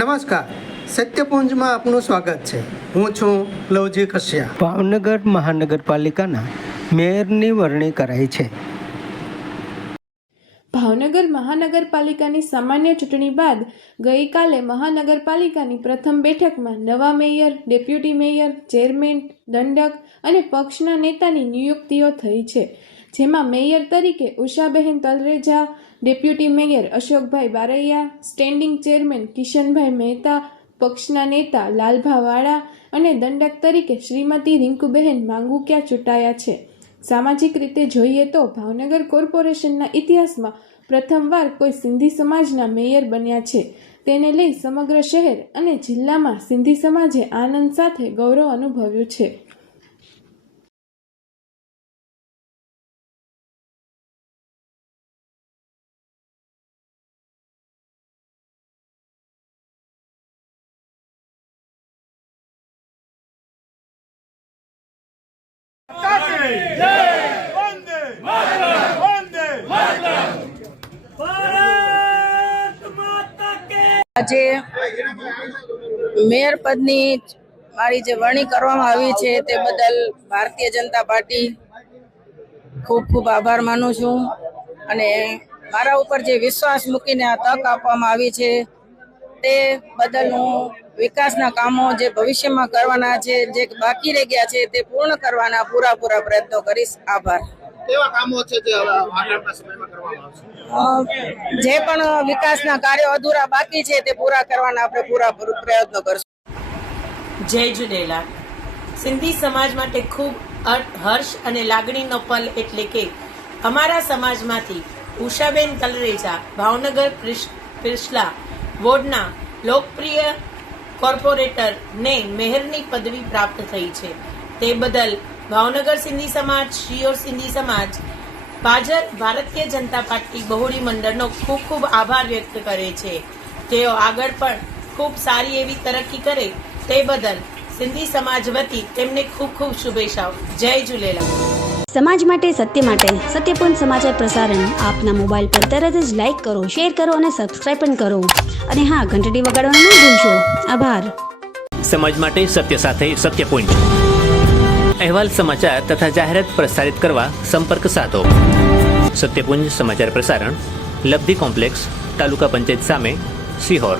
નમસ્કાર, સત્યપુંજમાં આપનું સ્વાગત છે. હું છું લવજી કશ્યા. ભાવનગર મહાનગરપાલિકાના મેયરની વરણી કરાઈ છે. ભાવનગર મહાનગરપાલિકાની સામાન્ય ચૂંટણી બાદ ગઈકાલે મહાનગરપાલિકાની પ્રથમ બેઠકમાં નવા મેયર, ડેપ્યુટી મેયર, ચેરમેન, દંડક અને પક્ષના નેતાની નિયુક્તિઓ થઈ છે. જેમાં મેયર તરીકે ઉષાબહેન તલરેજા, ડેપ્યુટી મેયર અશોકભાઈ બારૈયા, સ્ટેન્ડિંગ ચેરમેન કિશનભાઈ મહેતા, પક્ષના નેતા લાલભા વાળા અને દંડક તરીકે શ્રીમતી રિંકુબહેન માંગુકિયા ચૂંટાયા છે. સામાજિક રીતે જોઈએ તો ભાવનગર કોર્પોરેશનના ઇતિહાસમાં પ્રથમવાર કોઈ સિંધી સમાજના મેયર બન્યા છે. તેને લઈ સમગ્ર શહેર અને જિલ્લામાં સિંધી સમાજે આનંદ સાથે ગૌરવ અનુભવ્યું છે. આજે મેયર પદની મારી જે વરણી કરવામાં આવી છે તે બદલ ભારતીય જનતા પાર્ટી ખૂબ ખૂબ આભાર માનું છું. અને મારા ઉપર જે વિશ્વાસ મૂકીને આ તક આપવામાં આવી છે તે બદલ હું વિકાસના કામો જે ભવિષ્યમાં કરવાના છે, જે બાકી રહી ગયા છે તે પૂર્ણ કરવાના પૂરા પ્રયત્નો કરીશ. આભાર. કેવા કામો છે જે આવનારા સમયમાં કરવામાં આવશે? જે પણ વિકાસના કાર્યો અધૂરા બાકી છે તે પૂરા કરવાના આપણે પૂરા પ્રયત્નો કરશું. જય ઝૂલેલાલ. સિંધી સમાજ માટે ખૂબ હર્ષ અને લાગણીનો પલ એટલે કે અમારા સમાજમાંથી ઉષાબેન તલરેજા ભાવનગર પ્રિસલા વોર્ડના લોકપ્રિય કોર્પોરેટરને મેયરની પદવી પ્રાપ્ત થઈ છે. તે બદલ ભાવનગર સિંધી સમાજ, શિયોર સિંધી સમાજ, ભાજપ ભારતીય જનતા પાર્ટી બહોળી મંડળનો ખૂબ ખૂબ આભાર વ્યક્ત કરે છે. તેઓ આગળ પણ ખૂબ સારી એવી તરક્કી કરે તે બદલ સિંધી સમાજ વતી તેમને ખૂબ ખૂબ શુભેચ્છાઓ. જય ઝૂલેલાલ. સમાજ માટે, સત્ય માટે, સત્યપુંજ સમાચાર પ્રસારણ આપના મોબાઈલ પર તરત જ લાઈક કરો, શેર કરો અને સબસ્ક્રાઈબ પણ કરો. અને હા, ઘંટડી વગાડવાનું ન ભૂલશો. આભાર. સમાજ માટે સત્ય સાથે સત્યપુંજ. અહેવાલ, સમાચાર તથા જાહેરાત પ્રસારિત કરવા સંપર્ક સાધો. સત્યપુંજ સમાચાર પ્રસારણ, લબ્ધિ કોમ્પ્લેક્સ, તાલુકા પંચાયત સામે, સિહોર.